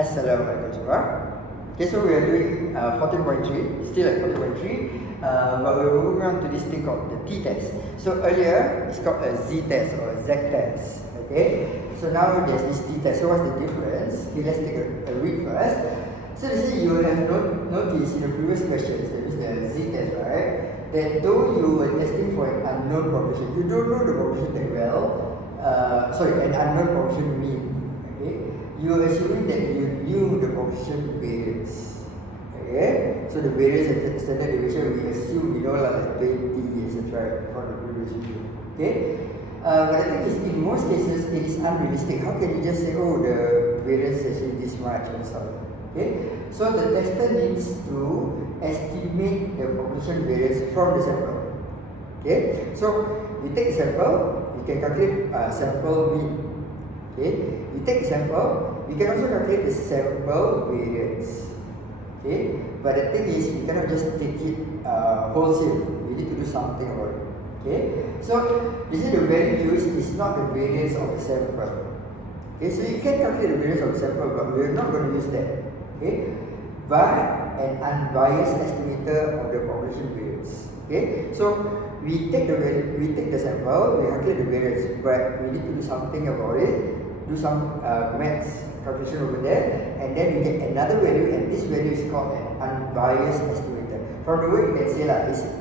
Assalamualaikum semua. Okay, so we are doing 14.3, still at 14.3, but we're moving on to this thing called the t-test. So earlier, it's called a z-test or a z-test. Okay, so now there's this t-test. So what's the difference? Okay, let's take a read first. So you see, you have noticed in the previous questions, that is the z-test, right? That though you were testing for an unknown population, you don't know the population that well. An unknown population mean. Okay, you are assuming that you knew the population variance. Okay, so the variance of the standard deviation we assume we know like 20, etc. from the previous video. Okay, but the thing is, in most cases it is unrealistic. How can you just say, oh, the variance is actually this much and stuff? Okay, so the tester needs to estimate the population variance from the sample. Okay, so we take a sample, we can calculate sample mean. Okay, we take a sample, we can also calculate the sample variance. Okay, but the thing is, we cannot just take it wholesale. We need to do something about it. Okay, so you see the value used is not the variance of the sample. Okay, so you can calculate the variance of the sample, but we are not going to use that. Okay, but an unbiased estimator of the population variance. Okay, so we take the sample, we calculate the variance, but we need to do something about it. Do some maths calculation over there, and then we get another value, and this value is called an unbiased estimator. From the word you can say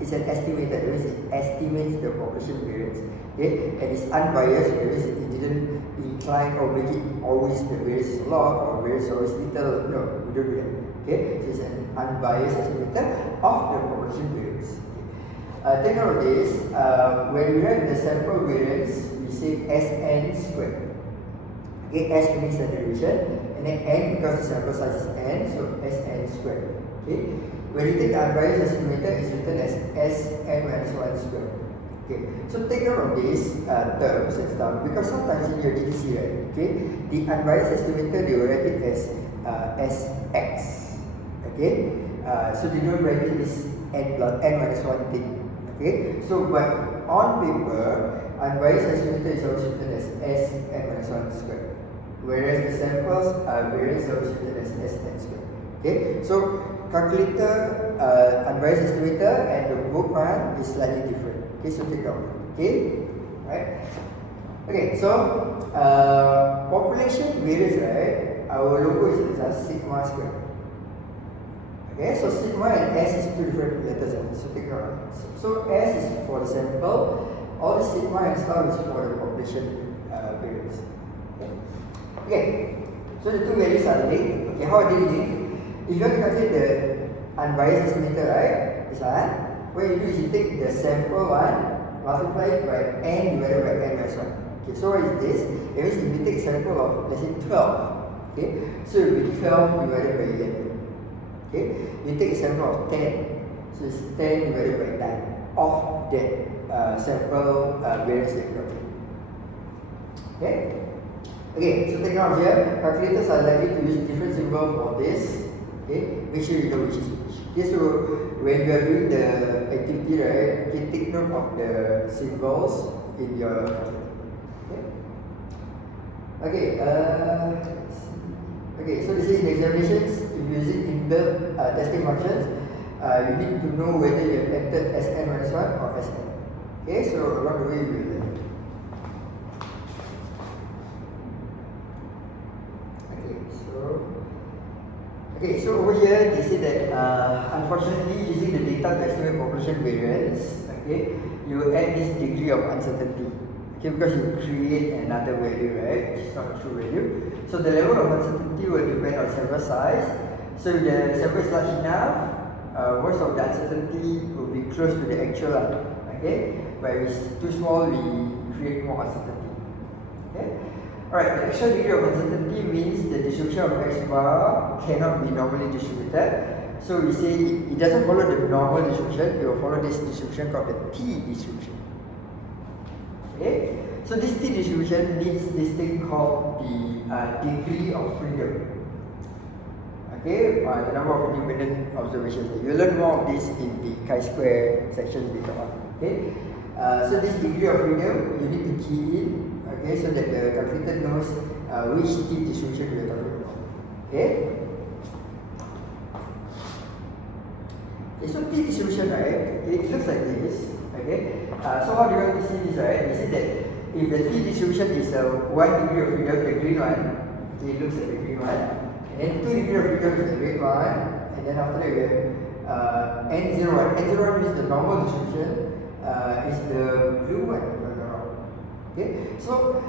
it's an estimator, that means it estimates the population variance. Okay, and it's unbiased, that means it didn't incline or make it always the variance is a lot or variance is always little. No, we don't do that. Okay, so it's an unbiased estimator of the population variance. Take note of this. When we write the sample variance, we say Sn squared. Okay, S means standard deviation, and then n because the sample size is n, so Sn squared. Okay, when you take the unbiased estimator, it's written as Sn minus 1 squared. Okay, so take note of these terms and stuff, because sometimes in your GDC, right? Okay, the unbiased estimator they will write it as Sx. Okay, so they don't write it as n minus 1 thing. Okay, so but on paper, unbiased estimator is always written as Sn minus 1 squared, whereas the samples variance is always written as Sn squared. Okay, so calculator, unbiased estimator, and the book one is slightly different. Okay, so take note. Okay, right? Okay, so population variance, right? Our logo is as sigma squared. Okay, so sigma and S is two different letters. So take note. So S is for the sample, all the sigma and stuff is for the population variance. Okay, so the two values are linked. Okay, how are they linked? If you want to calculate the unbiased estimator, right? This one, what you do is you take the sample one, multiply it by n divided by n minus 1. Okay, so what is this? It means if you take sample of, let's say 12, okay, so it will be 12 divided by 11. Okay, you take a sample of 10, so it's 10 divided by 9 of that sample variance that you calculate. Okay. Okay, so take note here, calculators are likely to use different symbol for this. Okay, make sure you know which is which. Okay, so when you are doing the activity, right, you can take note of the symbols in your calculator. Okay. Okay, so this is in examinations, if you use it in the testing functions, you need to know whether you have entered Sn minus 1 or Sn. Okay, so along the way you will learn. Okay, so over here they say that unfortunately using the data to estimate population variance, okay, you add this degree of uncertainty. Okay, because you create another value, right, which is not a true value. So the level of uncertainty will depend on sample size. So if the sample is large enough, most of the uncertainty will be close to the actual. Okay, but if it's too small, we create more uncertainty. Okay. Alright, the actual degree of uncertainty means the distribution of x bar cannot be normally distributed. So we say it doesn't follow the normal distribution, it will follow this distribution called the t distribution. Okay, so this t distribution needs this thing called the degree of freedom. Okay, the number of independent observations. You learn more of this in the chi-square section later on. Okay, so this degree of freedom you need to key in. Okay, so that the calculator knows which t distribution we are talking about. Okay? Okay, so t distribution, right? Okay, it looks like this. Okay, so how do you want to see this, right? You see that if the t distribution is 1 degree of freedom, the green one, okay, it looks like the green one, and then 2 degree of freedom is the red one, and then after that we have n01. N01 is the normal distribution, is the blue one, if I'm not wrong. Okay, so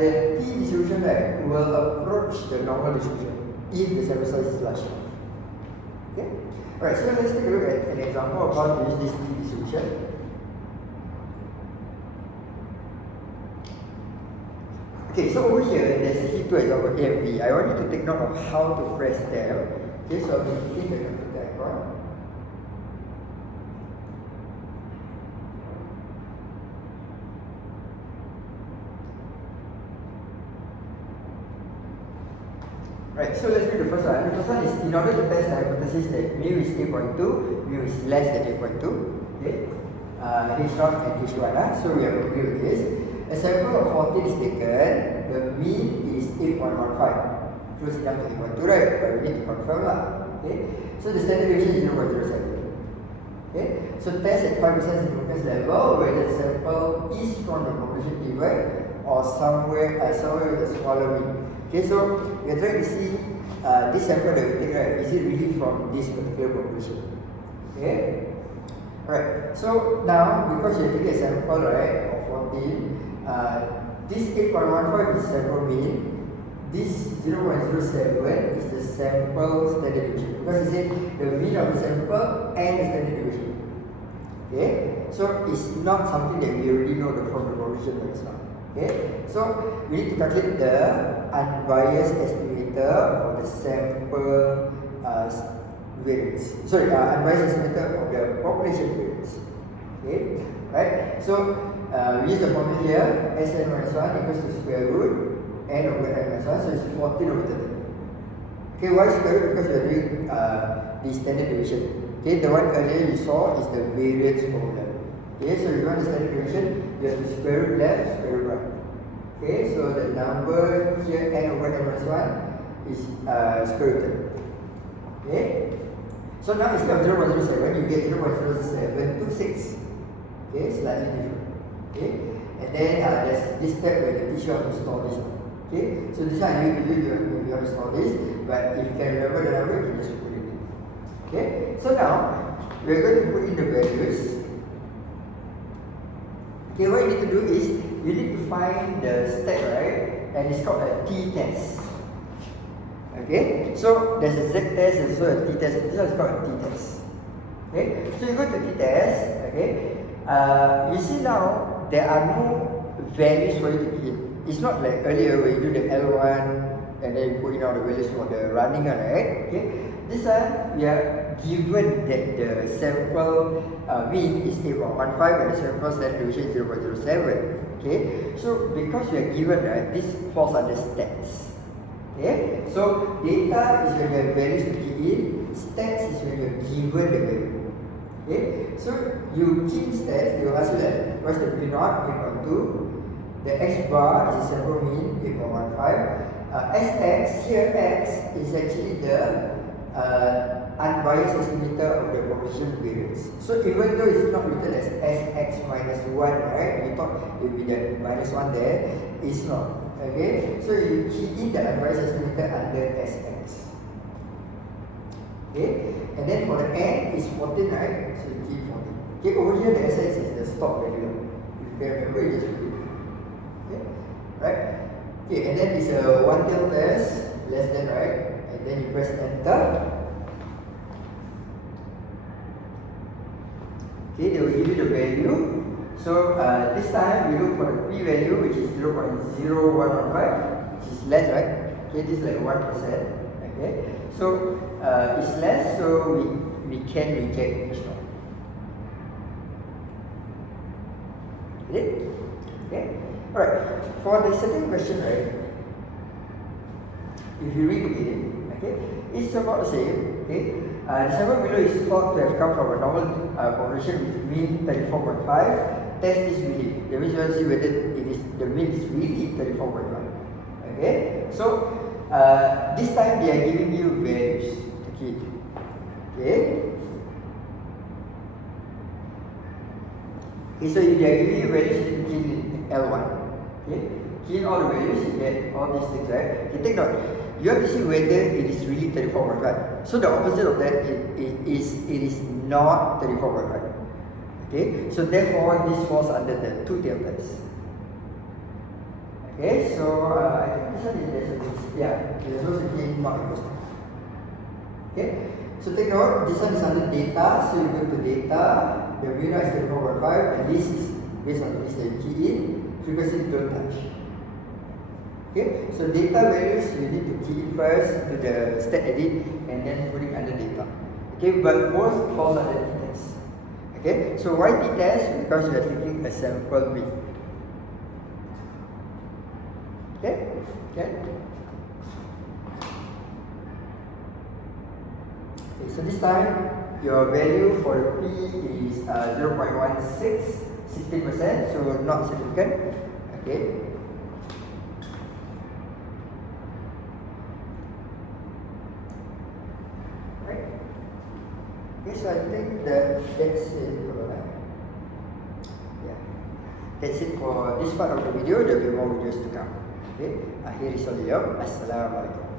the t distribution, right, will approach the normal distribution if the sample size is large enough. Okay. Alright, so let's take a look at an example of how to use this t distribution. Okay, so over here, there's a heat 2 example A and B. I want you to take note of how to press them. Okay, so I'll be putting the computer icon. Right, so let's do the first one. The first one is in order to test the hypothesis that mu is 8.2, mu is less than 8.2. Okay, H naught and H1. So we have to agree with this. A sample of 14 is taken, the mean is 8.15. Close enough to 8.2, right? But we need to confirm lah. Okay, so the standard deviation is 0.07. Okay, so test at 5% significance level whether the sample is from the population given or somewhere with a smaller mean. Okay, so we are trying to see this sample that we take, right, is it really from this particular population? Okay, alright, so now because you are taking a sample, right, of 14, this 8.15 is sample mean, this 0.07 is the sample standard deviation because it said the mean of the sample and the standard deviation. Okay, so it's not something that we already know from the population by itself. Okay, so we need to calculate the unbiased estimator for the sample variance. Sorry, unbiased estimator of the population variance. Okay, right. So we use the formula here: Sn minus 1 equals to square root n over n minus 1. So it's 14 over 30. Okay, why square root? Because we are doing the standard deviation. Okay, the one earlier you saw is the variance formula. Okay, so if you want the standard deviation, you have to square root left, square root right. Okay, so the number here n over n minus 1 is square root. Okay, so now instead of 0.07, you get 0.0726. Okay, slightly different. Okay, and then there's this step where the teacher has to store this. Okay, so this one you have to store this, but if you can remember the number, you can just put it in. Okay, so now we're going to put in the values. Okay, what you need to do is you need to find the step, right? And it's called a t-test. Okay, so there's a z-test and also a t-test. This one is called a t-test. Okay, so you go to t-test. Okay, you see now there are no values for you to key in. It's not like earlier where you do the L1 and then you put in all the values for the running one, right? Okay, this one we are given that the sample mean is 8.15 and the sample standard deviation is 0.07. Okay, so because we are given, right, this falls under stats. Okay, so data is when you have values to key in, stats is when you are given the value. Okay, so you key in stats, they will ask you that what's the P naught, 8.2, the X bar is the sample mean, 8.15, SX, here X is actually the unbiased estimator of the population variance. So even though it's not written as Sx minus 1, right, you thought it would be the minus 1 there, it's not. Okay, so you key in the unbiased estimator under Sx. Okay, and then for the n is 14, right, so you key 14. Okay, over here the Sx is the stock value. If you can remember, you just put it. Okay, right. Okay, and then it's a one-tail test, less than, right, and then you press enter. Okay, they will give you the value. So this time we look for the p value, which is 0.0115, which is less, right? Okay, this is like 1%. Okay, so it's less, so we can reject H naught. Get it? Okay. Alright. For the second question, right? If you read again, okay, it's about the same. Okay. The sample below is thought to have come from a normal population with mean 34.5. Test this belief. That means you want to see whether it is the mean is really 34.5. Okay. So This time they are giving you values to key. Okay. So if they are giving you values, you key in L1. Okay. Key in all the values, you get all these things, right? Okay, take note. You have to see whether it is really 34.5. So the opposite of that it is not 34.5. Okay. So therefore, this falls under the two-tailed test. Okay, so I think this one is there's also key not equals to. Okay, so take note, this one is under data, so you go to data, the winner is 34.5, and this is based on the list that you key in, frequency don't touch. Okay, so data values you need to key in first to the stat edit and then put it under data. Okay, but both falls under t-test. Okay, so why t-test? Because you are taking a sample mean. Okay? Okay. Okay, so this time your value for the P is 0.16, 16%, so not significant. Okay. Right. Okay, so I think that's it. Yeah. That's it for this part of the video. There will be more videos to come. Okay. Akhiri salam. Assalamualaikum.